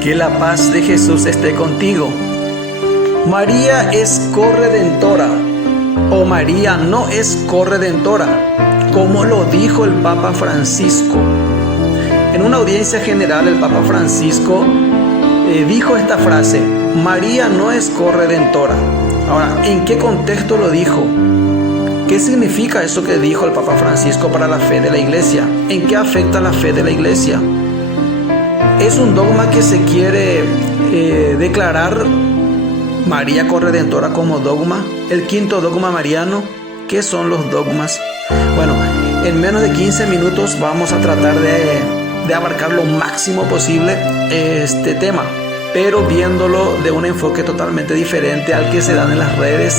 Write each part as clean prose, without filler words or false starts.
Que la paz de Jesús esté contigo. María es corredentora o María no es corredentora, como lo dijo el Papa Francisco. En una audiencia general, el Papa Francisco dijo esta frase: María no es corredentora. Ahora, ¿en qué contexto lo dijo? ¿Qué significa eso que dijo el Papa Francisco para la fe de la Iglesia? ¿En qué afecta la fe de la Iglesia? ¿Es un dogma que se quiere declarar María corredentora como dogma? ¿El quinto dogma mariano? ¿Qué son los dogmas? Bueno, en menos de 15 minutos vamos a tratar de abarcar lo máximo posible este tema, pero viéndolo de un enfoque totalmente diferente al que se dan en las redes.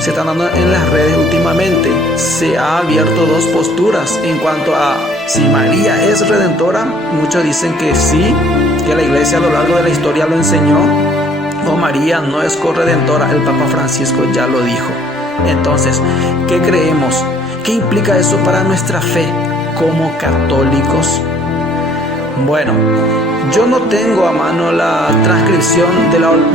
Se están dando en las redes últimamente. Se ha abierto dos posturas en cuanto a si María es redentora. Muchos dicen que sí, que la Iglesia a lo largo de la historia lo enseñó, o María no es corredentora. El Papa Francisco ya lo dijo. Entonces, ¿qué creemos? ¿Qué implica eso para nuestra fe como católicos? Bueno, yo no tengo a mano la transcripción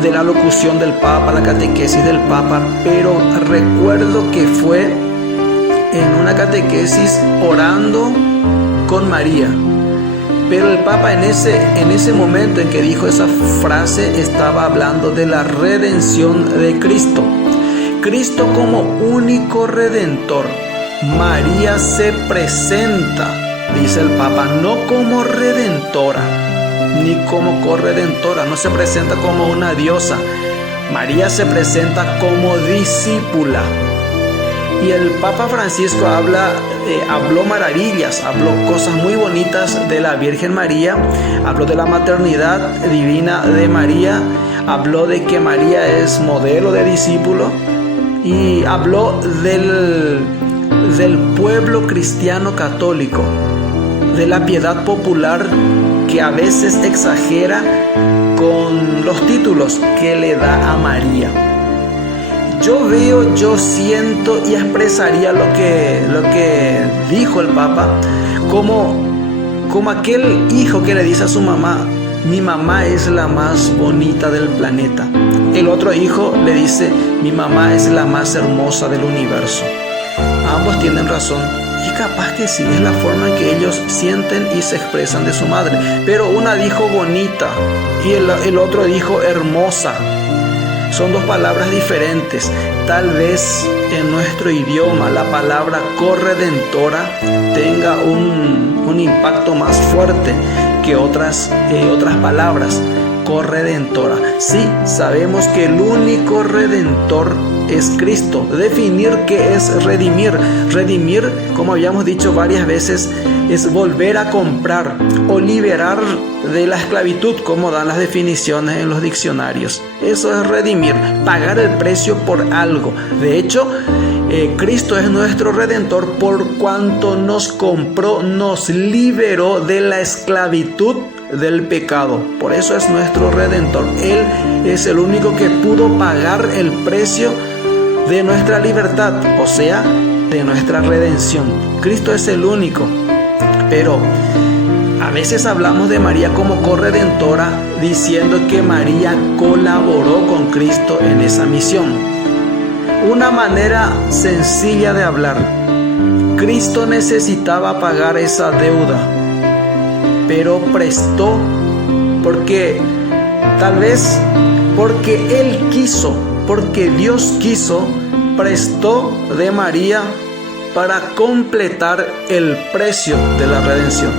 de la locución del Papa, la catequesis del Papa, pero recuerdo que fue en una catequesis orando con María. Pero el Papa en ese momento en que dijo esa frase estaba hablando de la redención de Cristo. Cristo como único redentor. María se presenta, dice el Papa, no como redentora ni como corredentora, no se presenta como una diosa. María se presenta como discípula. Y el Papa Francisco habló maravillas, habló cosas muy bonitas de la Virgen María, habló de la maternidad divina de María, habló de que María es modelo de discípulo y habló del pueblo cristiano católico, de la piedad popular que a veces exagera con los títulos que le da a María. Yo siento y expresaría lo que dijo el Papa como aquel hijo que le dice a su mamá: mi mamá es la más bonita del planeta. El otro hijo le dice: mi mamá es la más hermosa del universo. Ambos tienen razón. Y capaz que sí, es la forma en que ellos sienten y se expresan de su madre. Pero una dijo bonita y el otro dijo hermosa. Son dos palabras diferentes. Tal vez en nuestro idioma la palabra corredentora tenga un impacto más fuerte que otras palabras. Corredentora. Sí, sabemos que el único redentor es Cristo. Definir qué es redimir. Redimir, como habíamos dicho varias veces, es volver a comprar o liberar de la esclavitud, como dan las definiciones en los diccionarios. Eso es redimir, pagar el precio por algo. De hecho, Cristo es nuestro redentor por cuanto nos compró, nos liberó de la esclavitud del pecado. Por eso es nuestro redentor. Él es el único que pudo pagar el precio de nuestra libertad, o sea, de nuestra redención. Cristo es el único. Pero a veces hablamos de María como corredentora, diciendo que María colaboró con Cristo en esa misión. Una manera sencilla de hablar: Cristo necesitaba pagar esa deuda, pero prestó porque Él quiso, porque Dios quiso, prestó de María para completar el precio de la redención.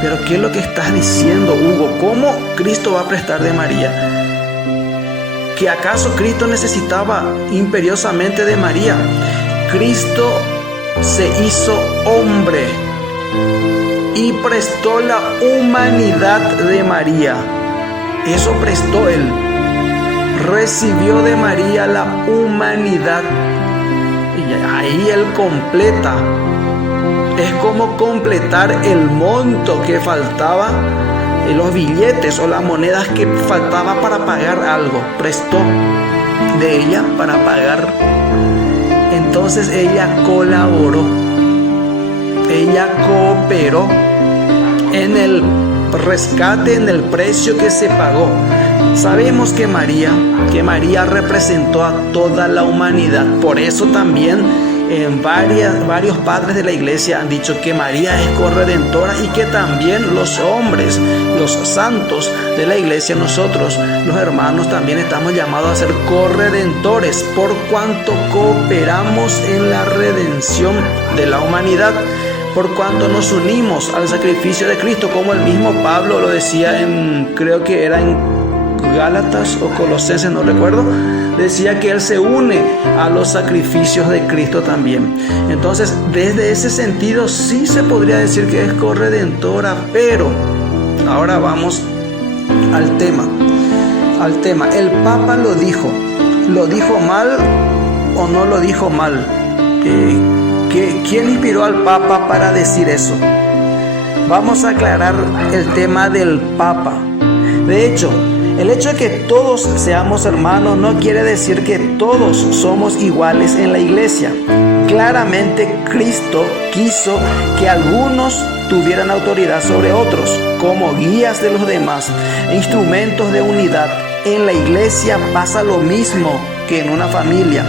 Pero ¿qué es lo que estás diciendo, Hugo? ¿Cómo Cristo va a prestar de María? ¿Que acaso Cristo necesitaba imperiosamente de María? Cristo se hizo hombre y prestó la humanidad de María. Eso prestó Él. Recibió de María la humanidad. Y ahí Él completa. Es como completar el monto que faltaba, los billetes o las monedas que faltaba para pagar algo. Prestó de ella para pagar. Entonces ella colaboró. Ella cooperó en el rescate en el precio que se pagó. Sabemos que María representó a toda la humanidad. Por eso también varios padres de la iglesia han dicho que María es corredentora, y que también los hombres, los santos de la iglesia, nosotros los hermanos también estamos llamados a ser corredentores, por cuanto cooperamos en la redención de la humanidad, por cuanto nos unimos al sacrificio de Cristo, como el mismo Pablo lo decía creo que era en Gálatas o Colosenses, no recuerdo, decía que él se une a los sacrificios de Cristo también. Entonces, desde ese sentido sí se podría decir que es corredentora, pero ahora vamos al tema. El Papa lo dijo mal o no lo dijo mal. ¿Quién inspiró al Papa para decir eso? Vamos a aclarar el tema del Papa. De hecho, el hecho de que todos seamos hermanos no quiere decir que todos somos iguales en la iglesia. Claramente Cristo quiso que algunos tuvieran autoridad sobre otros, como guías de los demás, instrumentos de unidad. En la iglesia pasa lo mismo que en una familia.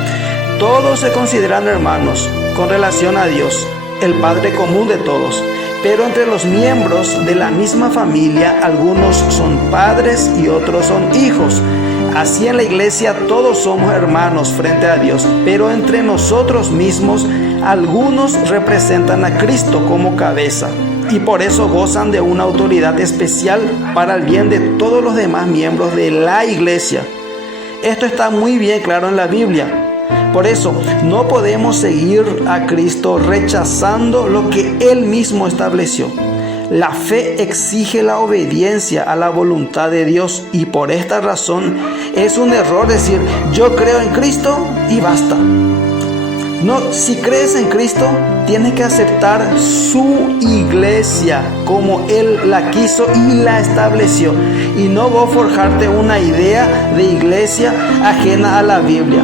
Todos se consideran hermanos con relación a Dios, el Padre común de todos. Pero entre los miembros de la misma familia, algunos son padres y otros son hijos. Así en la iglesia todos somos hermanos frente a Dios, pero entre nosotros mismos algunos representan a Cristo como cabeza, y por eso gozan de una autoridad especial para el bien de todos los demás miembros de la iglesia. Esto está muy bien claro en la Biblia. Por eso no podemos seguir a Cristo rechazando lo que Él mismo estableció. La fe exige la obediencia a la voluntad de Dios, y por esta razón es un error decir yo creo en Cristo y basta. No, si crees en Cristo, tienes que aceptar su iglesia como Él la quiso y la estableció, y no vos forjarte una idea de iglesia ajena a la Biblia,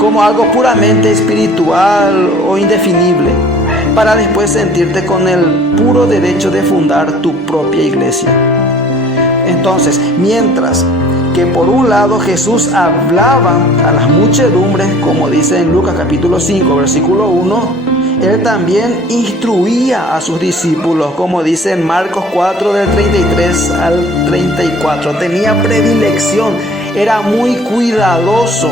como algo puramente espiritual o indefinible, para después sentirte con el puro derecho de fundar tu propia iglesia. Entonces, mientras que por un lado Jesús hablaba a las muchedumbres, como dice en Lucas capítulo 5, versículo 1, Él también instruía a sus discípulos, como dice en Marcos 4, del 33 al 34. Tenía predilección, era muy cuidadoso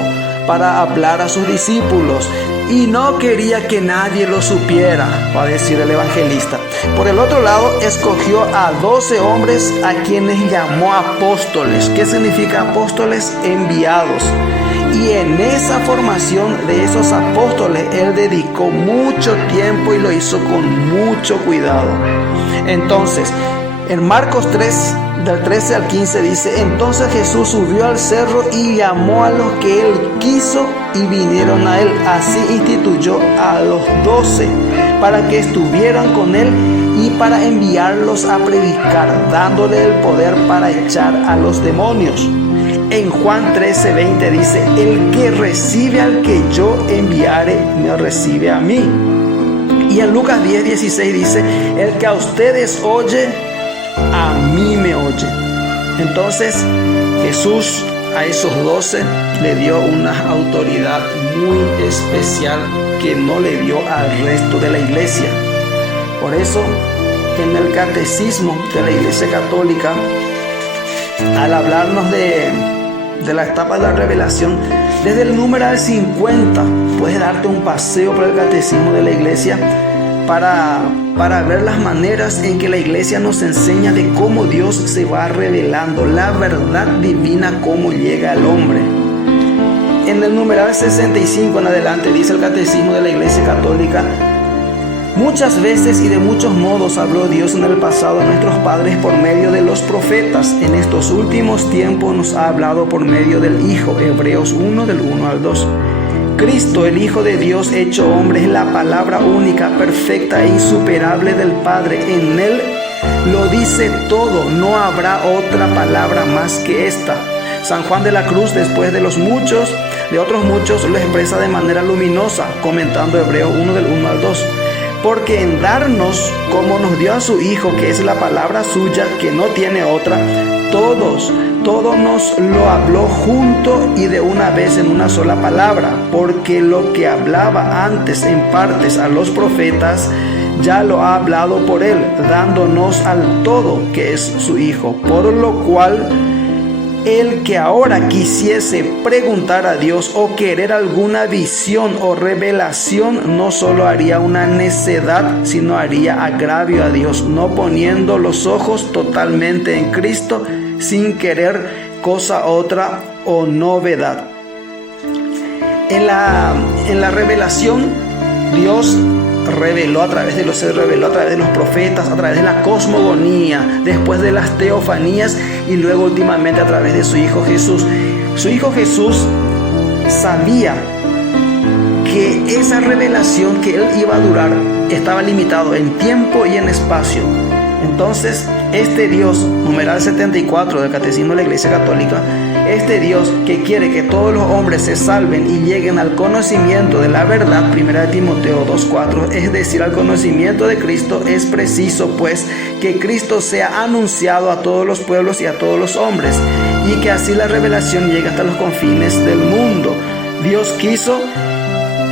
para hablar a sus discípulos, y no quería que nadie lo supiera, va a decir el evangelista. Por el otro lado, escogió a 12 hombres a quienes llamó apóstoles. ¿Qué significa apóstoles? Enviados. Y en esa formación de esos apóstoles, Él dedicó mucho tiempo y lo hizo con mucho cuidado. Entonces, en Marcos 3, del 13 al 15 dice: entonces Jesús subió al cerro y llamó a los que Él quiso y vinieron a Él. Así instituyó a los 12 para que estuvieran con Él y para enviarlos a predicar, dándole el poder para echar a los demonios. En Juan 13:20 dice: el que recibe al que yo enviare, me recibe a mí. Y en Lucas 10:16 dice: el que a ustedes oye, a mí me oye. Entonces Jesús a esos 12 le dio una autoridad muy especial que no le dio al resto de la iglesia. Por eso en el catecismo de la Iglesia Católica, al hablarnos de la etapa de la revelación, desde el numeral 50 puedes darte un paseo por el catecismo de la iglesia para ver las maneras en que la iglesia nos enseña de cómo Dios se va revelando, la verdad divina, cómo llega al hombre. En el numeral 65 en adelante dice el catecismo de la Iglesia Católica: muchas veces y de muchos modos habló Dios en el pasado a nuestros padres por medio de los profetas. En estos últimos tiempos nos ha hablado por medio del Hijo. Hebreos 1, del 1 al 2. Cristo, el Hijo de Dios hecho hombre, es la palabra única, perfecta e insuperable del Padre. En Él lo dice todo, no habrá otra palabra más que esta. San Juan de la Cruz, después de otros muchos, lo expresa de manera luminosa, comentando Hebreos 1, del 1 al 2. porque en darnos, como nos dio a su Hijo, que es la palabra suya, que no tiene otra, todo nos lo habló junto y de una vez en una sola palabra, porque lo que hablaba antes en partes a los profetas, ya lo ha hablado por él, dándonos al todo, que es su Hijo. Por lo cual, el que ahora quisiese preguntar a Dios o querer alguna visión o revelación, no solo haría una necedad, sino haría agravio a Dios, no poniendo los ojos totalmente en Cristo, sin querer cosa otra o novedad. En la revelación, Dios reveló a través de los profetas, a través de la cosmogonía, después de las teofanías y luego últimamente a través de su Hijo Jesús. Su Hijo Jesús sabía que esa revelación que él iba a durar estaba limitado en tiempo y en espacio. Entonces, este Dios, numeral 74 del Catecismo de la Iglesia Católica, este Dios que quiere que todos los hombres se salven y lleguen al conocimiento de la verdad, 1 Timoteo 2:4, es decir, al conocimiento de Cristo, es preciso pues que Cristo sea anunciado a todos los pueblos y a todos los hombres, y que así la revelación llegue hasta los confines del mundo. Dios quiso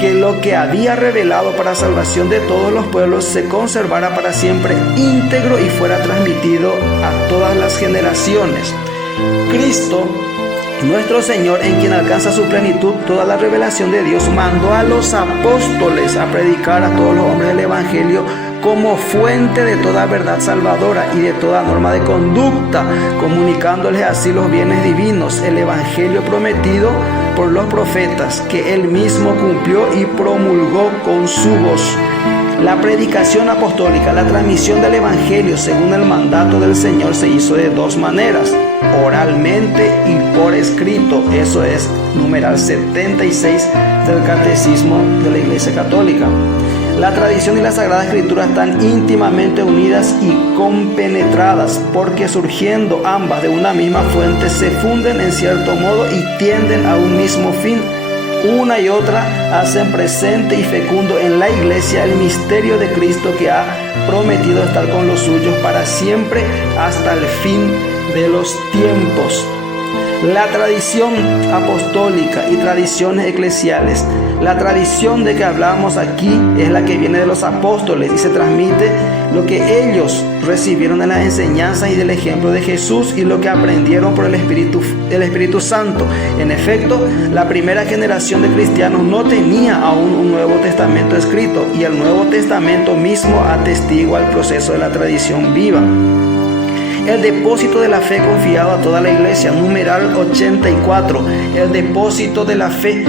que lo que había revelado para salvación de todos los pueblos se conservara para siempre íntegro y fuera transmitido a todas las generaciones. Cristo, nuestro Señor, en quien alcanza su plenitud toda la revelación de Dios, mandó a los apóstoles a predicar a todos los hombres el Evangelio como fuente de toda verdad salvadora y de toda norma de conducta, comunicándoles así los bienes divinos, el Evangelio prometido por los profetas, que él mismo cumplió y promulgó con su voz. La predicación apostólica, la transmisión del Evangelio según el mandato del Señor, se hizo de dos maneras: oralmente y por escrito. Eso es numeral 76 del Catecismo de la Iglesia Católica. La tradición y la Sagrada Escritura están íntimamente unidas y compenetradas, porque surgiendo ambas de una misma fuente se funden en cierto modo y tienden a un mismo fin. Una y otra hacen presente y fecundo en la Iglesia el misterio de Cristo, que ha prometido estar con los suyos para siempre hasta el fin de los tiempos. La tradición apostólica y tradiciones eclesiales, la tradición de que hablamos aquí es la que viene de los apóstoles y se transmite lo que ellos recibieron de las enseñanzas y del ejemplo de Jesús y lo que aprendieron por el Espíritu Santo. En efecto, la primera generación de cristianos no tenía aún un Nuevo Testamento escrito, y el Nuevo Testamento mismo atestigua el proceso de la tradición viva. El depósito de la fe confiado a toda la Iglesia, numeral 84, el depósito de la fe,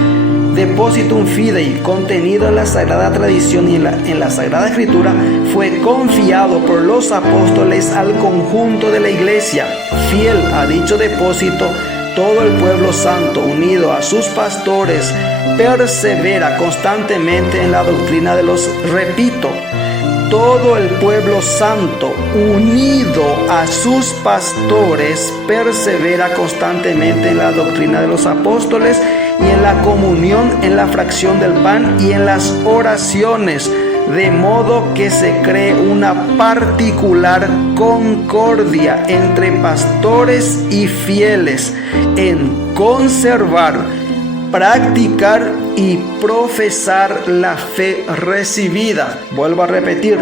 Depositum Fidei, contenido en la Sagrada Tradición y en la Sagrada Escritura, fue confiado por los apóstoles al conjunto de la Iglesia. Fiel a dicho depósito, todo el pueblo santo, unido a sus pastores, persevera constantemente en la doctrina de los, repito, todo el pueblo santo, unido a sus pastores, persevera constantemente en la doctrina de los apóstoles y en la comunión, en la fracción del pan y en las oraciones, de modo que se cree una particular concordia entre pastores y fieles en conservar, practicar y profesar la fe recibida. Vuelvo a repetir,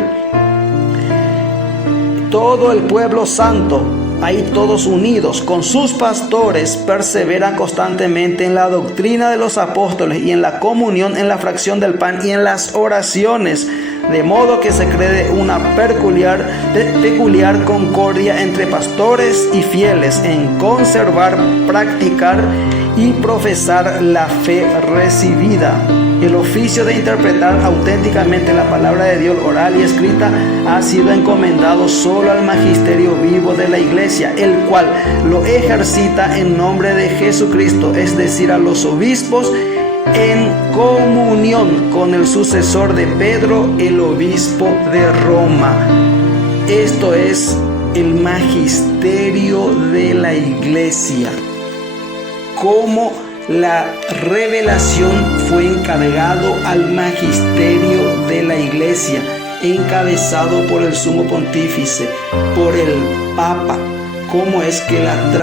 todo el pueblo santo, ahí todos unidos con sus pastores, perseveran constantemente en la doctrina de los apóstoles y en la comunión, en la fracción del pan y en las oraciones, de modo que se cree una peculiar concordia entre pastores y fieles en conservar, practicar y profesar la fe recibida. El oficio de interpretar auténticamente la palabra de Dios oral y escrita ha sido encomendado solo al magisterio vivo de la Iglesia, el cual lo ejercita en nombre de Jesucristo, es decir, a los obispos, en comunión con el sucesor de Pedro, el obispo de Roma. Esto es el magisterio de la Iglesia. Cómo la revelación fue encargado al magisterio de la Iglesia. encabezado por el sumo pontífice, por el Papa, cómo es que la